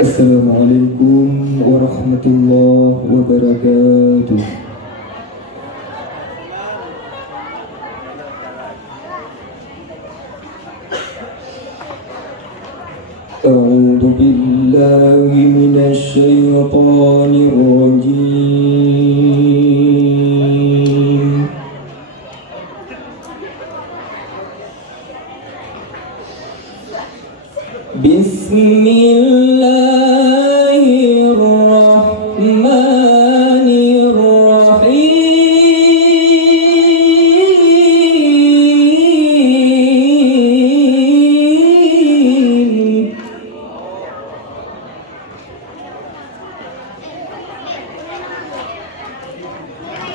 Assalamualaikum warahmatullahi wabarakatuh. A'udzu billahi minasy syaithanir rajim. Bismillahirrahmanirrahim.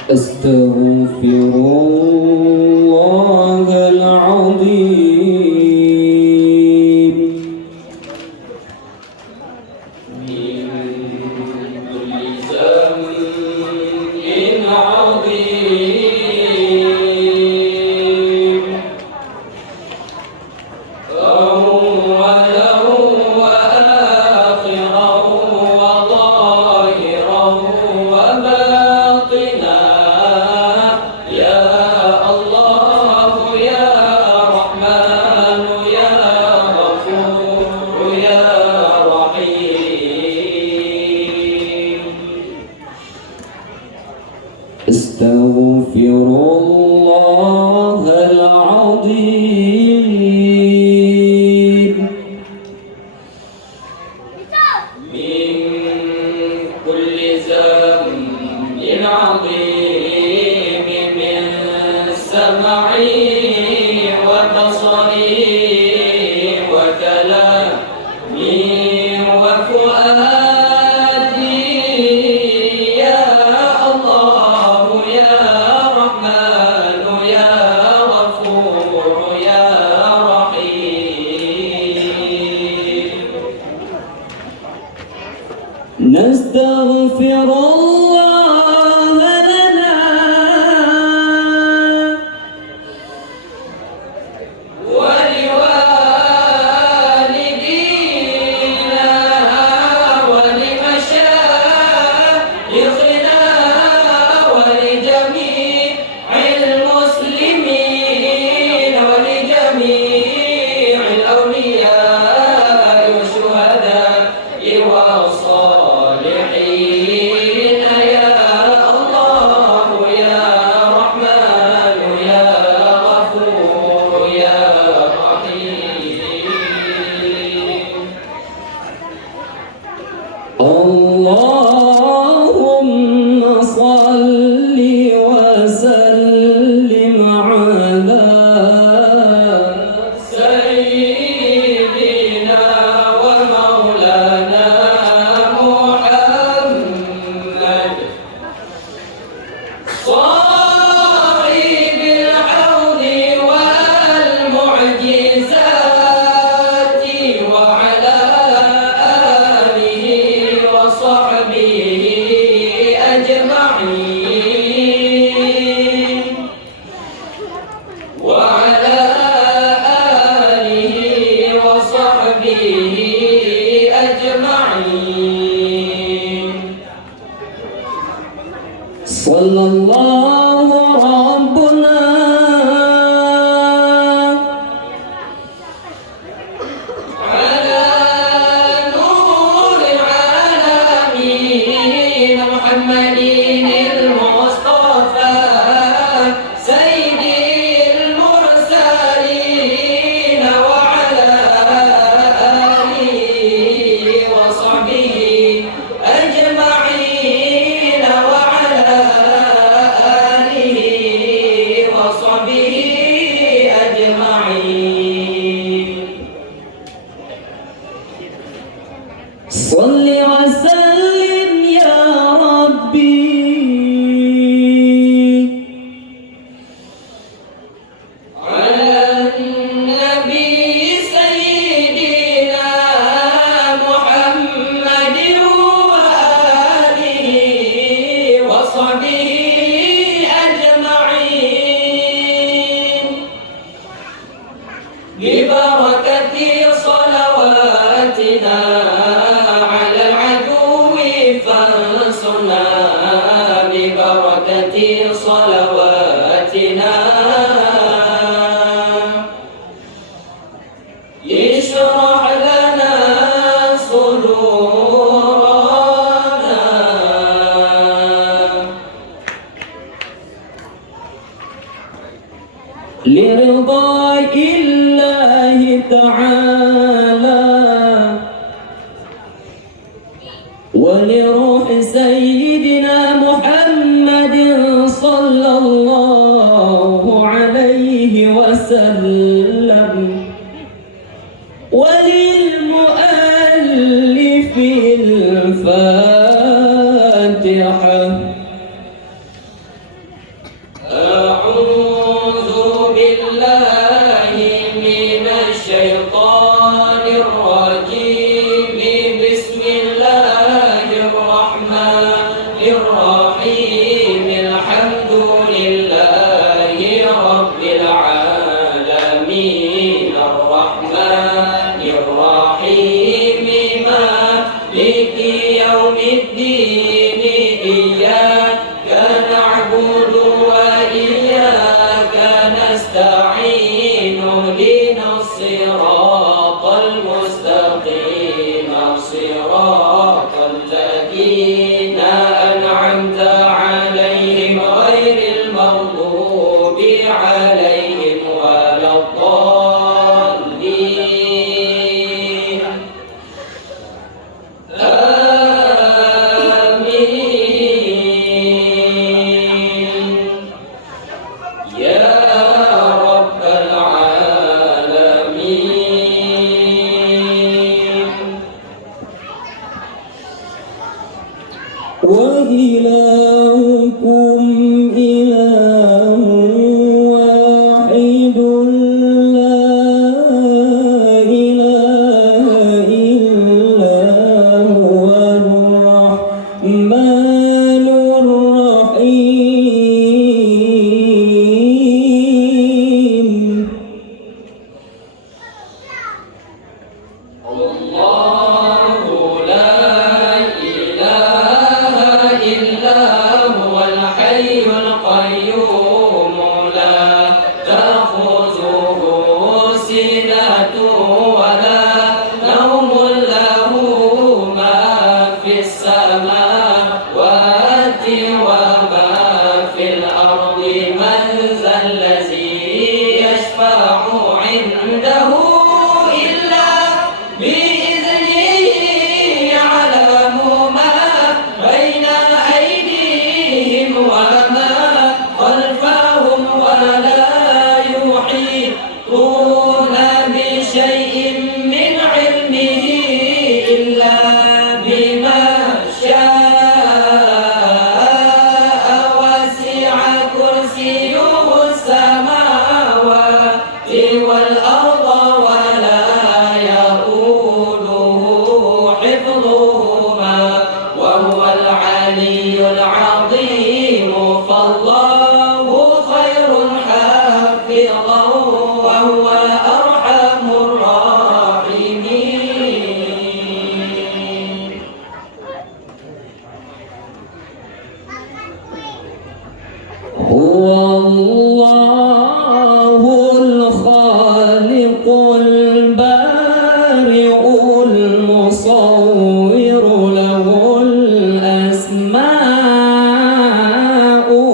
Astaghfirullahal azim. Min kulli dhanbin azim. Awwalahu wa akhirahu wa zahirahu wa batinahu. Ya Allah ya Rahman ya Ghafur ya Rahim. Astaghfirullahal azim. Min kulli dhanbin azim. Min sam'i wa basari wa kalami wa fuadi. Ya Allah ya Rahman ya Ghafur ya Rahim. Nastaghfirullah lana wa liwalidina wa limashayikhina wa lijami'il muslimin wa lijami'il awliya'i wa shuhada'i wa salihin. Ya Allah ya Rahman ya Ghafur ya Rahim. Allahumma salli wa sallim ala sayyidina wa maulana Muhammad صاحب العون والمعجزات وعلى آله وصحبه أجمعين وعلى آله وصحبه أجمعين. صلى الله ربنا على نور العالمين محمد المصطفى سيد المرسلين وعلى آله وصحبه أجمعين وعلى آله وصحبه أجمعين. صل وسلم يا ربي على النبي سيدنا محمد وآله وصحبه أجمعين ببركة صلواتنا بركة صلواتنا اشرح لنا صدورنا لرضاء الله تعالى ولروح سيدنا محمد صلى الله عليه وسلم وللمؤلف الفاتحة. أعوذ بالله من الشيطان الرجيم. بسم الله الرحمن الرحيم. الحمد لله رب العالمين الرحمن الرحيم مالك يوم الدين. إياك نعبد وإياك نستعين. اهدنا الصراط المستقيم صراط الذين أنعمت عليهم غير المغضوب عليهم ولا الضالين. آمين يا رب العالمين. وإلهكم إله واحد لا إله إلا هو الرحمن الرحيم. الله لا إله إلا هو الحي القيوم لا تأخذه سنة ولا نوم. له ما في السماوات وما في الأرض. من ذا الذي يشفع عنده إلا بإذنه. يعلم ما بين أيديهم وما خلفهم ولا يحيطون بشيء من علمه إلا بما شاء. وسع كرسيه السماوات والأرض ولا يؤوده حفظهما وهو العلي العظيم. فالله خير حافظا وهو أرحم الراحمين. هو الله الخالق البارئ المصور. له الأسماء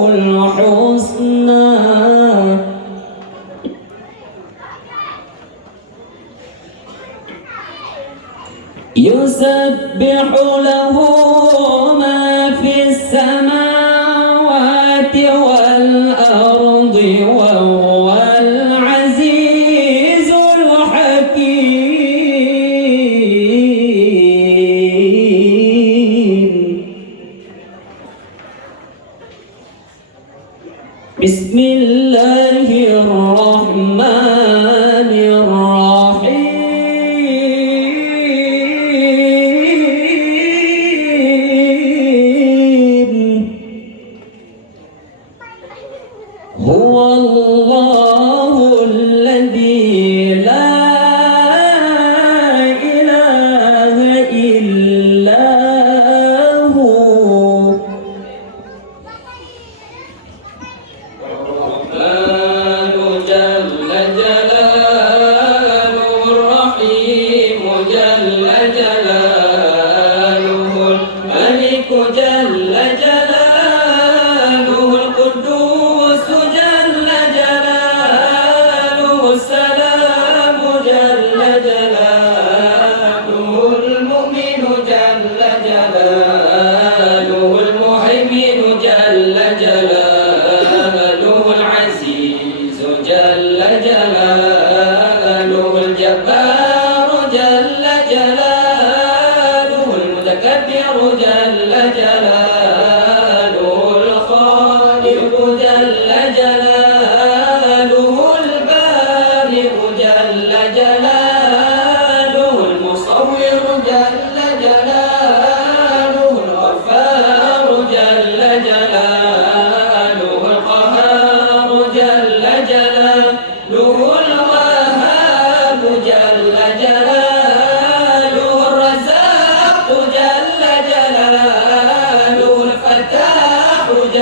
الحسنى. يسبح له ما في السماوات والأرض وهو العزيز الحكيم. بسم الله الرحمن الرحيم. هو الله الذي لا إله إلا هو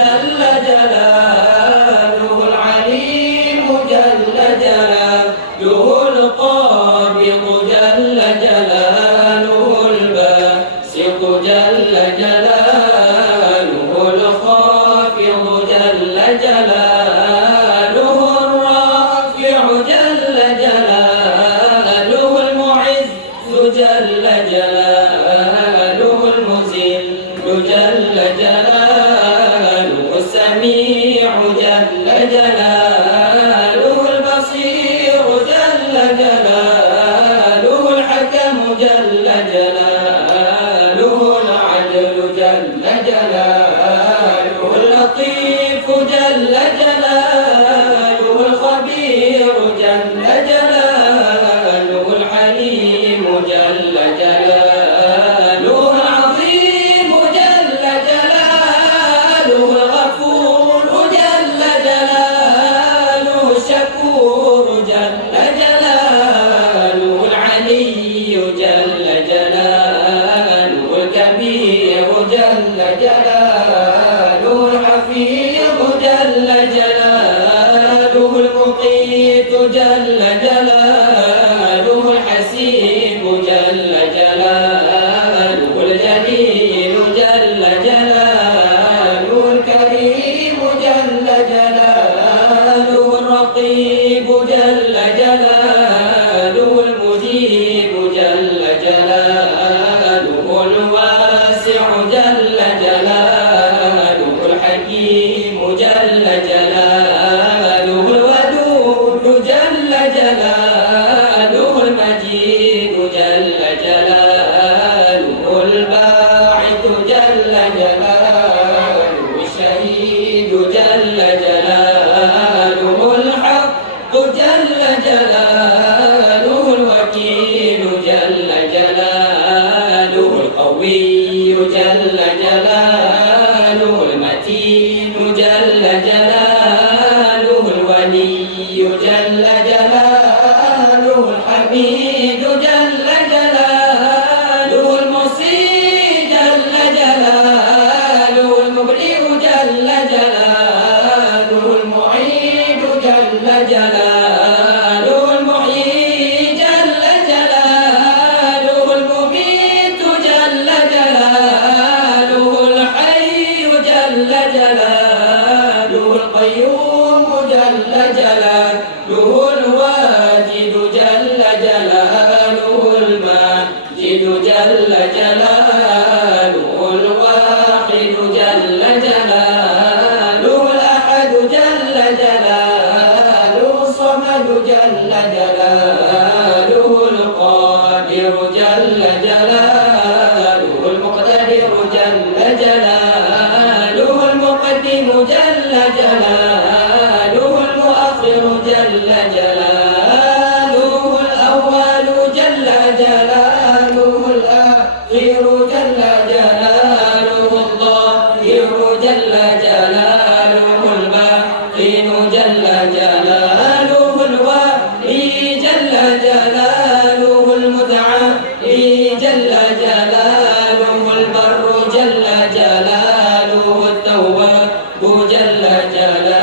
جل جلاله العليم جل جلاله القابض جل جلاله الباسط جل جلاله الخافض جل جلاله الرافع جل جلاله المعز جل جلاله المذل جل جلاله السميع جل جلاله البصير جل جلاله الحكم جل جلاله العدل جل جلاله اللطيف جل جلاله الخبير جل جلاله الحليم جل جلاله العظيم جل جلاله الغفور جل جلاله الشكور جل جلاله العلي جل جلاله الكبير جل جلاله الحفيظ جل جلاله المقيت جل جلاله الحسيب جل جلاله الجليل جل جلاله الكريم جل جلاله الرقيب جل جلاله المجيب جل جلاله الواسع جل جلاله الحكيم جل جلاله الودود جل جلاله المجيد جل جلاله الباعث جل جلاله الشهيد جل جلاله الحق جل جلاله الوكيل جل جلاله القوي جل جلاله المتين جل جلاله الولي جل جلاله الحميد جل جلاله المصيب جل جلاله المبرئ جل جلاله المعيد جل جلاله المحيي جل جلاله المميت جل جلاله الحي جل جلاله القيوم جل جلاله الواجد جل جلاله الماجد جل جلاله الواحد جل جلاله الأحد جل جلاله الصمد جل جلاله القادر جل جلاله المقتدر جل جلاله المقدم جل جلاله المؤخر جل جلاله الأول جل جلاله الآخر جل جلاله الظاهر جل جلاله الباطن جل جلاله الوالي جل جلاله المتعالي جل جلاله البر جل جلاله التواب جل جلاله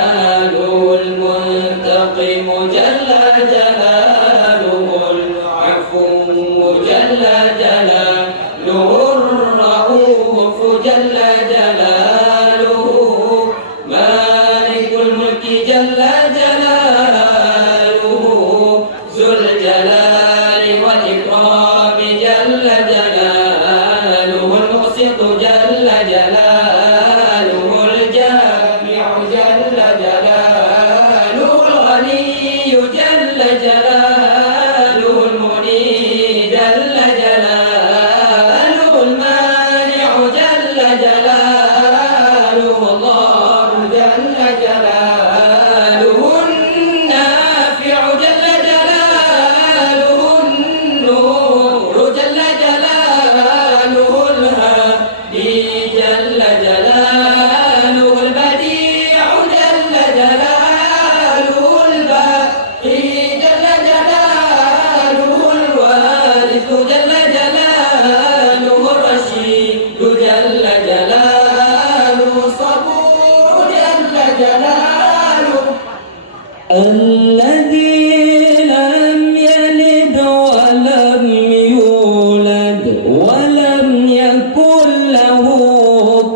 الذي لم يلد ولم يولد ولم يكن له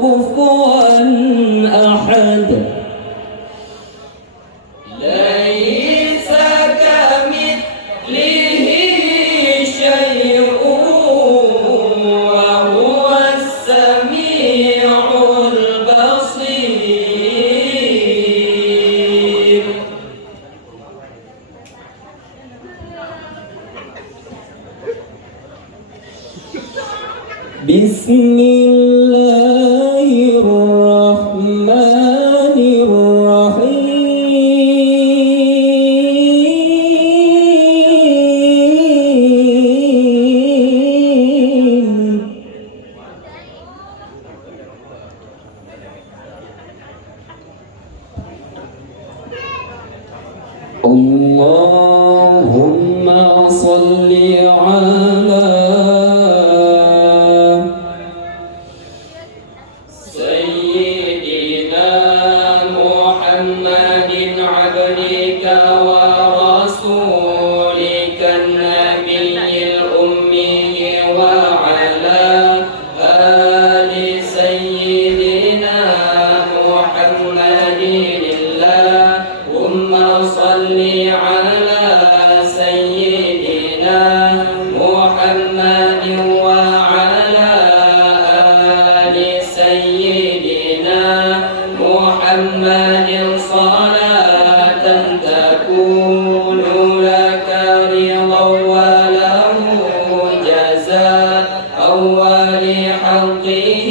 كفوا أحد ليس كمثله شيء وهو السميع البصير. بسم الله الرحمن الرحيم. اللهم صل على سيدنا محمد عبدك ورسولك النبي الأمي وعلى آل سيدنا محمد اللهم صل على سيدنا محمد وعلى آل سيدنا محمد صلاة تكون لك رضا وله جزاء ولحقه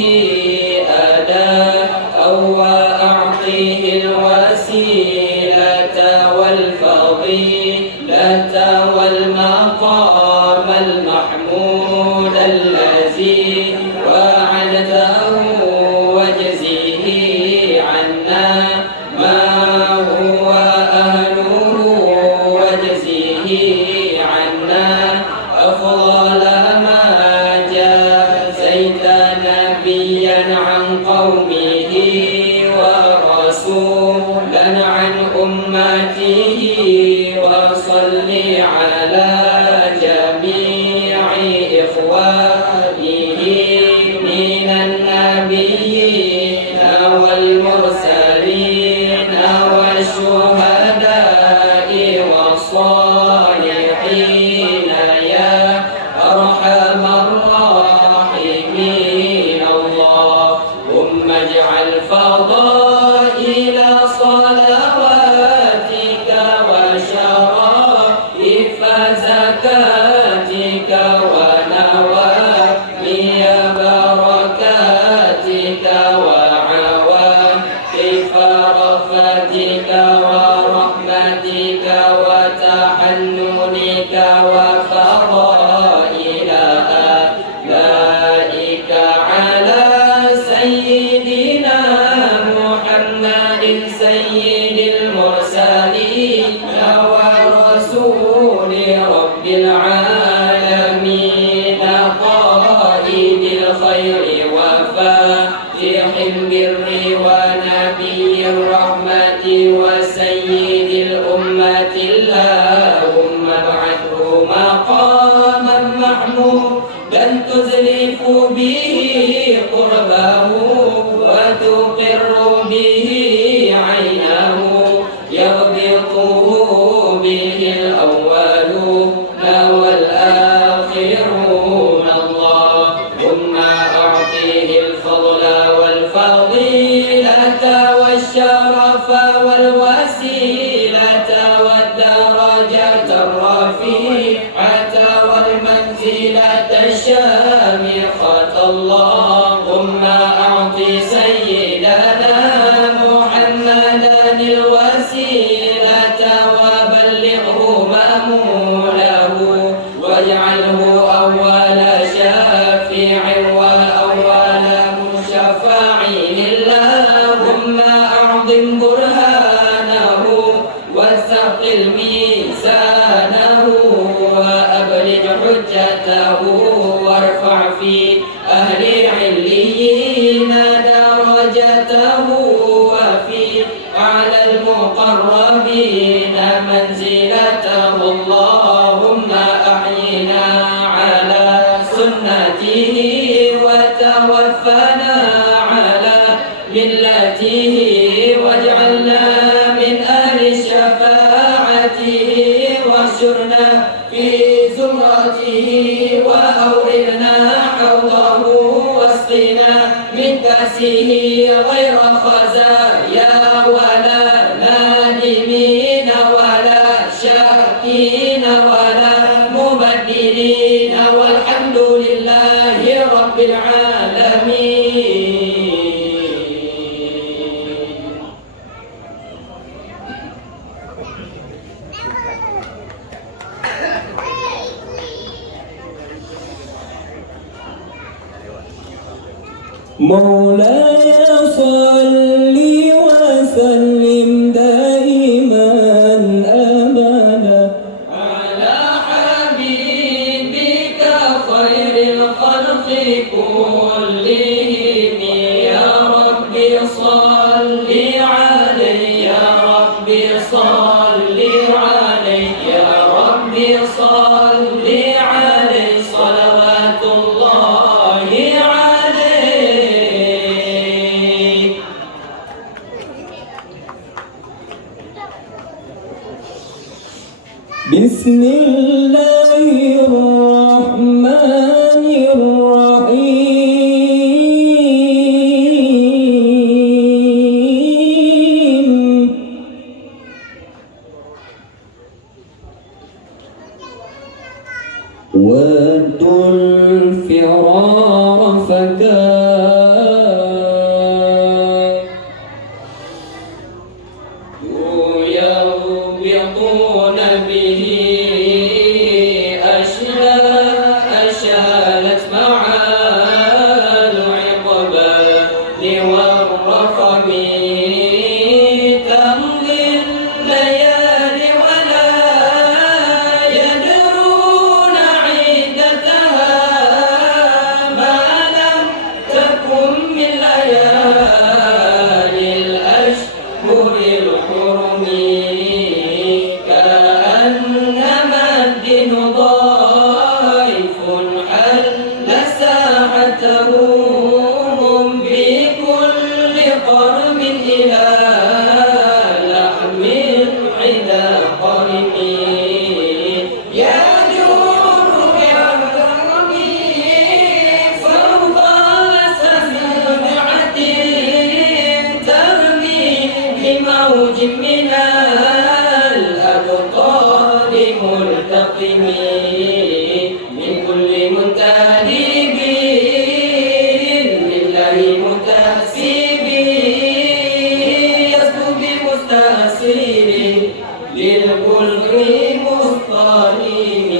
أداء وأعطه الوسيلة والفضيلة والمقام المحمود الذي وعدته واجزه عنا ما هو أهله واجزه عنا أفضل ما جازيت نبيا عن قومه ورسولا عن أمته وصل على جميع إخوانه من النبيين والمرسلين والشهداء والصالحين يا أرحم الراحمين. اللهم اجعل فضائل صلواتك وشرائف زكاتك ونوامي بركاتك وعواطف رأفتك ورحمتك وتحننك وفضائل آلائك على سيدنا محمد سيد المرسلين ورسول رب العالمين قائد الخير وفاتح البر ونبي الرحمة وسيد الأمة. اللهم ابعثه مقاما محمودا تزلف به قربه وتقر به عينه يغبطه به الأولون والآخرون. اللهم أعطيه الفضل والفضيلة والشرف والوسيلة والدرجة الرفيعة والمنزلة الشامخة. اللهم أعط سيدنا محمدا الوسيلة وبلغه مأموله واجعله أول شافع وأول مشفع. اللهم أعظم برهانه وثقل ميزانه وأبلغ حجته وارفع في أهل عليين درجته وفي أعلى المقربين مولاي صل وسلم دائما أبدا على حبيبك خير الخلق كلهم يا ربي صل عليه يا ربي صل عليه يا ربي صل عليه صلوات الله عليه. بسم الله الرحمن الرحيم. ودوا الفرار فكانوا يربطون به أشالت مع العقبان والرقم تمضي الليالي ولا يدرون عدتها ما لم تكن من ليالي الأشهر الحرم كأنما الدين ضيف حل ساعتهم بكل قرم إلى لحم العدا قرم يجور بعظمه فوق سبعة ترمي بموج من الأبطال ملتقم من كل منتهب لله متأسب يسلو بمستأسر للبلغ مصطلم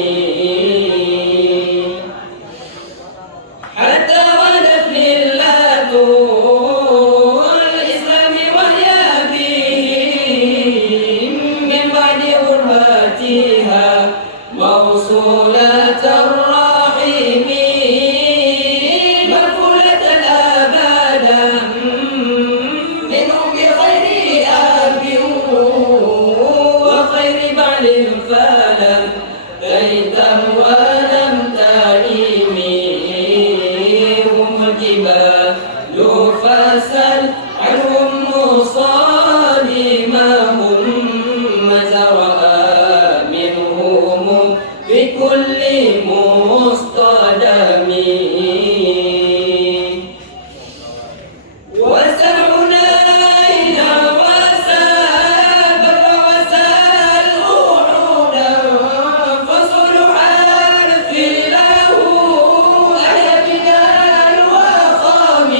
حتى ودفن الله الإسلام وهي بهم من بعد غربتها موصولة الرحم مقفولة أبدا منهم بخير أب وخير بعل فلم تيتم ولم تئم هم الجبال فسل عنهم مصالمهم زرع منهم بكل مصطدم وسعنا إلى وساب وسال أحدا فصلح حرف له أيبنا الوخام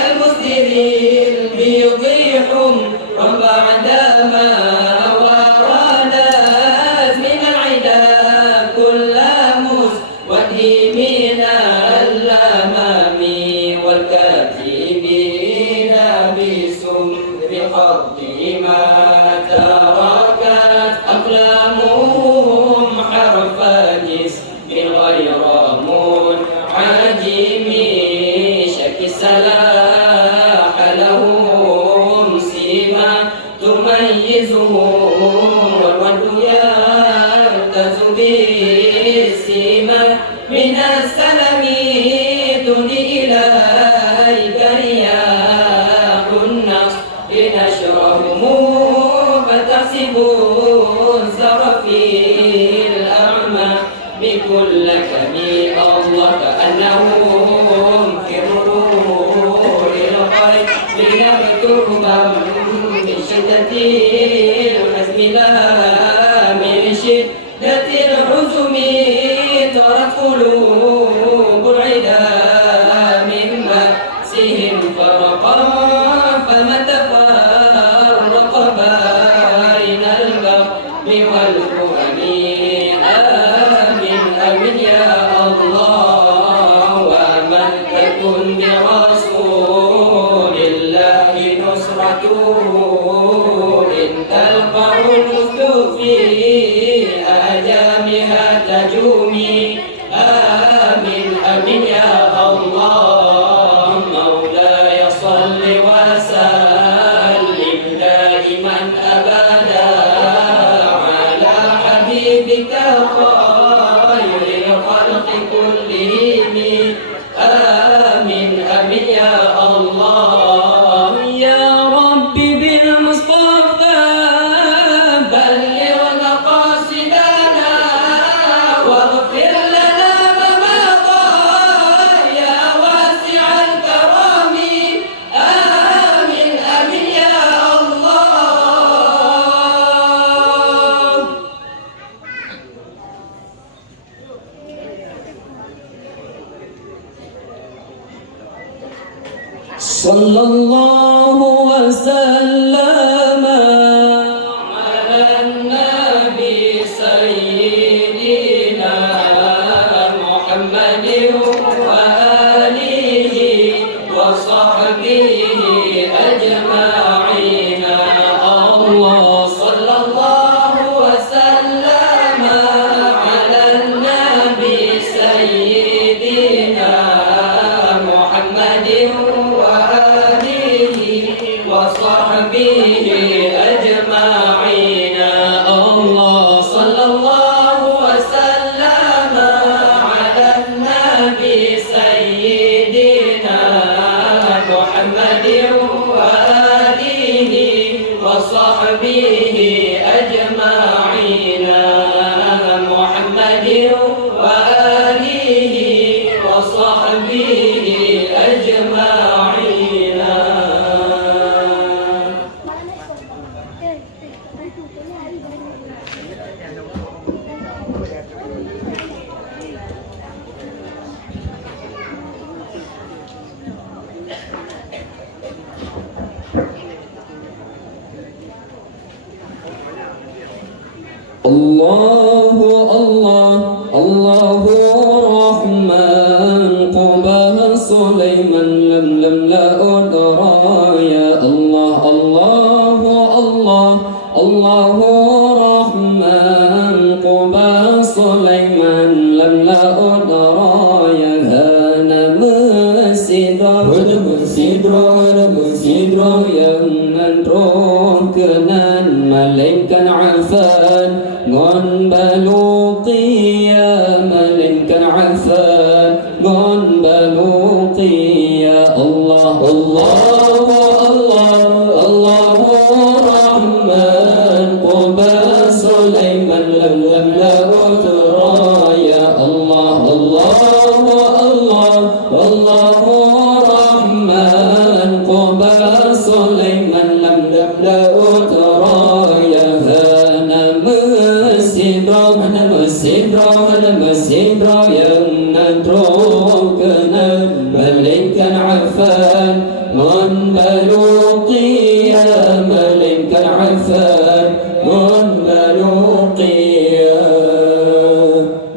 المسدر البيض حمرا بعدما ورانت من العدا كل مسود من الأمام والكاتبين بسمر خط ما تركت أقلامهم حرف جسم غير منعجم شك السلاح لهم سيما تميزهم والود يرتز بالسيما من السلم تهدي إليك رياح النصر نشرهم فتحسب الزر في الأعمى بكل كمي الله كأنهم في مرور الخير لنبتربا من شدة الحزم لا من شدة الحزم ترت قلوب العدا من بأسهم فرقا فما تفرق بين البر والكرم آمين آمين يا الله ومن تكن براسه إن تلقى المسك في آجامها تجومي آمين آمين يا الله مولاي صل وسلم دائما أبدا على حبيبك خير الخلق كلهم آمين آمين يا الله يا ربي بالمصطفى بلغ مقاصدنا واغفر لنا ما مضى يا واسع الكرم آمين آمين يا الله صلى الله وسلم على النبي سيدنا محمد وآله وصحبه أجمعين الله صلى الله وسلم على النبي سيدنا محمد وآله وصحبه أجمعين الله صلى الله وسلم على النبي سيدنا محمد وآله وصحبه أجمعين محمد وآله وصحبه أجمعين الله الله الله رحمن قبه سليمان لم لا أدرى يا الله الله الله الله رحمن قبه سليمان لم لا أدرى يا هانا مسيدرو yang nandro kenan malaikan afan ngon baluqiya malaikan afan ngon baluqiya Allah Allah Allah Allah Rahman Quba Sulaiman lam la udra ya Allah Allah Allah Allah Rahman Quba Sulaiman lam la udra ya hana masjidra yang nadro kenan malaikan afan mon baluqiya malaikan afan mon baluqiya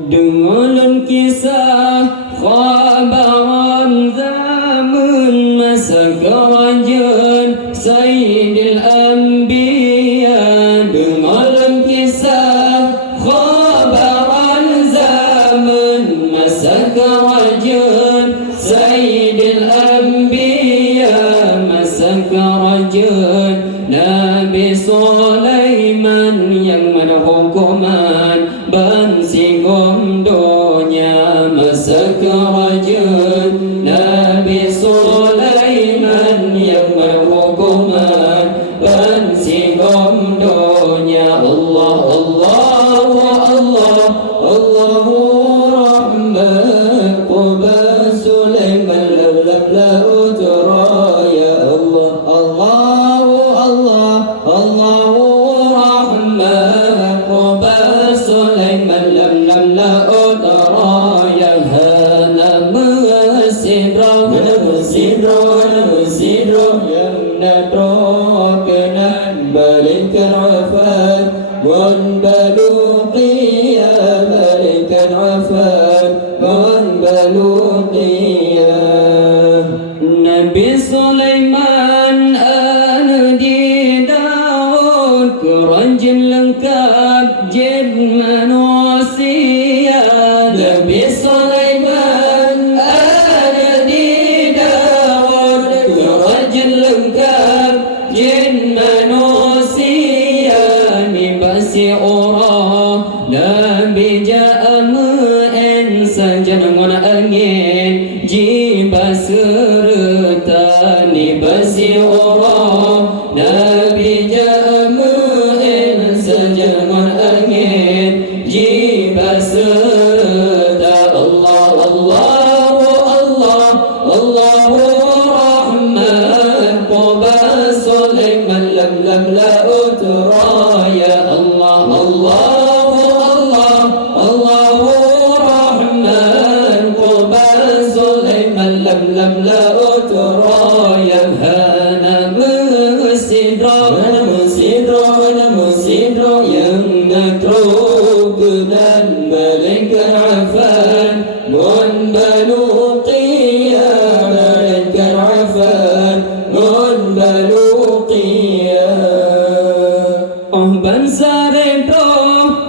dengan kisah khabaran zaman masa kerajaan Sayyidil Anbiya dengan kisah khabaran zaman masa kerajaan Sayyidil Anbiya masa kerajaan Nabi Sulaiman yang mana hukuman bansigom dunia masa kerajaan Nabi Sulaiman yang mana hukuman bansigom dunia Allah Allah Allah Allah Rahman Quba Sulaiman la udra ya Allah Allah Allah Allah Rahman Quba Sulaiman lam la udra ya hana masjidro yang nadro kenan malaikan afan wan baluqiya malaikan afan wan baluqiya Nabi Sulaiman ana manusia ni pasti orang Nabi ja'amen saja dengan angin jiba serta ni pasti orang Nabi ja'amen saja dengan angin jiba serta Allah Allah Allah Allahu Rahman Quba Sulaiman lam la utra ya Allah Allah Allah Allahu Rahman Quba Sulaiman lam la utra ya hana musidra yang natruk dan malaikat afan mun baluqiya malaikat afan mun baluqiya bangsa retro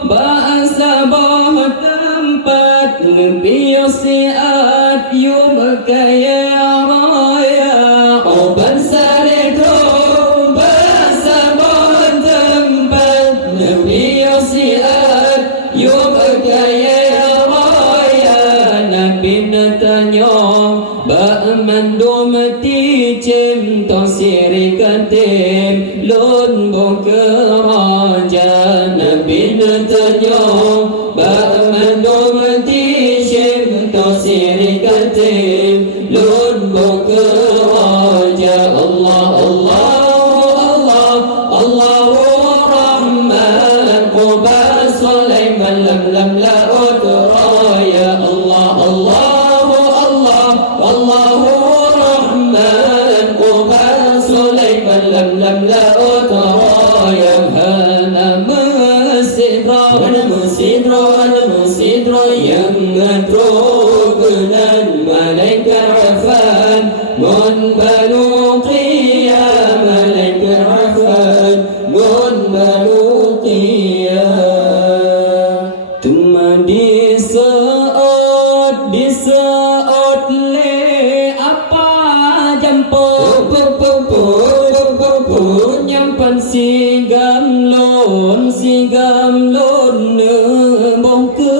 bahasa bah tempat lebih siat yum kaya raya bangsa retro bahasa bah tempat lebih siat yum kaya raya nabi natanya ba mandum ti cem to sirikatem lon bokeraja nabi natanya ba mandum ti cem to sirikatem lon bokeraja Allah Allah Allah Allahu Rahman Quba Sulaiman lam la utra ya Allah Allah Allah Allahu Rahman Quba Sulaiman lam la utra ya hana musidra yang natruk dan malaikat afan mun baluqiya malaikat afan mun baluqiya cuma di saat le apa jampo nyampan sigam lon ne bongke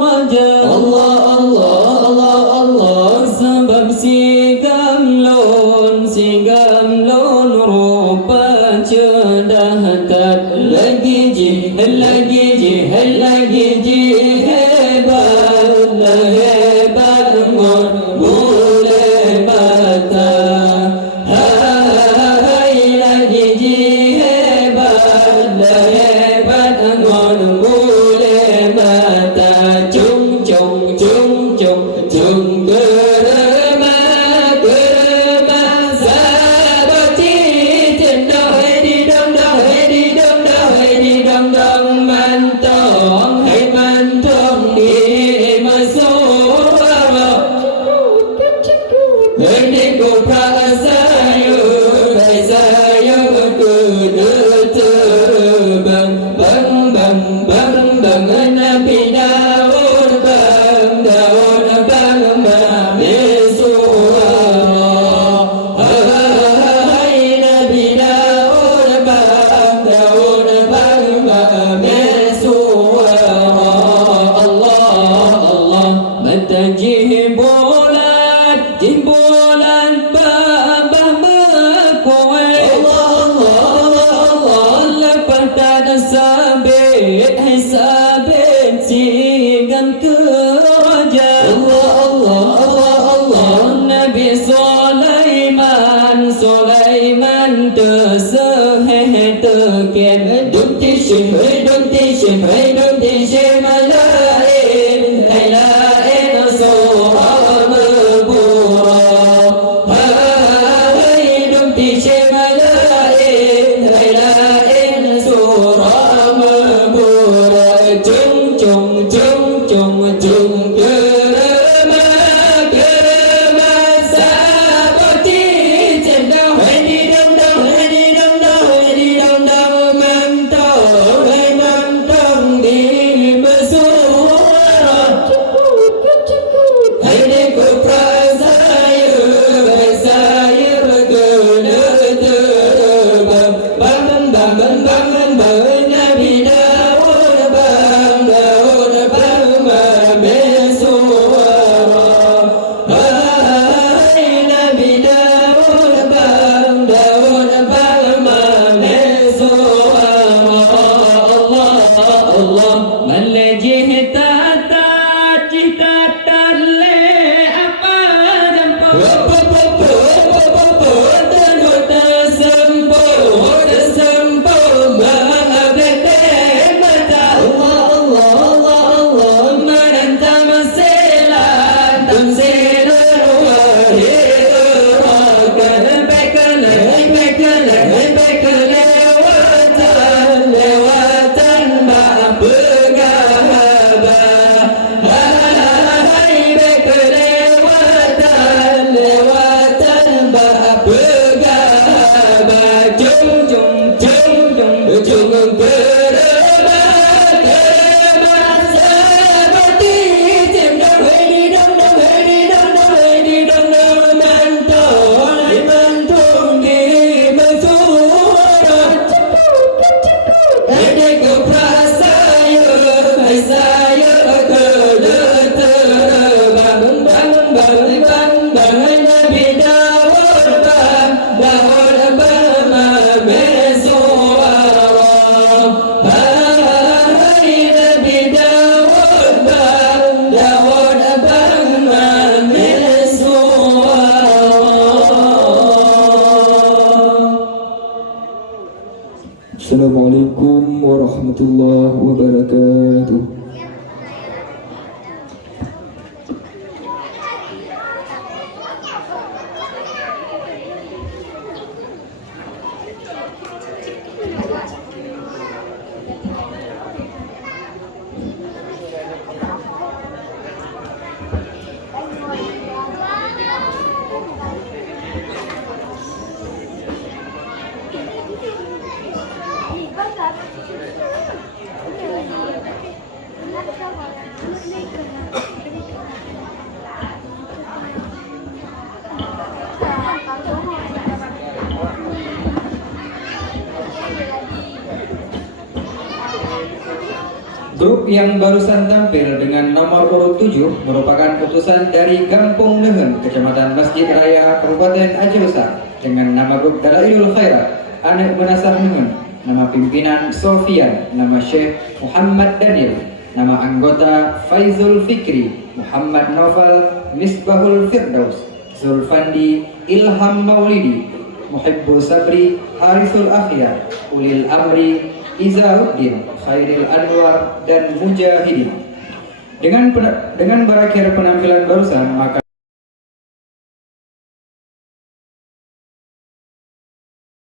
raja Allah Allah Allah Allah sebab sigam lon rupa cedah tak lagi ji hebat ngon boleh bata hai lagi ji hebat ngon boleh bata chung gerema sabati tendah di dong mantong hai mantong di masura ini ku prasayu ku terbang bang Nabi Daud bang suara hai Nabi Daud bang suara Allah mata jimbolan babah makoe Allah lepas tak sabit sigam keraja Allah Nabi Sulaiman terseheh terkem dum tishim malain surah mebura hai dum tishim malain surah mebura chung gerema sabati cendah di dong mantong di mesra Assalamualaikum warahmatullahi wabarakatuh. Grup yang barusan tampil dengan nomor urut 7 merupakan utusan dari Kampung Nehen, Kecamatan Masjid Raya, Kabupaten Aceh Besar, dengan nama grup Dalailul Khairat, Anak Menasah Nehen, nama pimpinan Sofian, nama Syekh Muhammad Daniel, nama anggota Faizul Fikri, Muhammad Naufal, Misbahul Firdaus, Zulfandi, Ilham Maulidi, Muhibbul Sabri, Harisul Akhyar, Ulil Amri, Izauddin, Khairil Anwar, dan Mujahidin. Dengan berakhir penampilan barusan, maka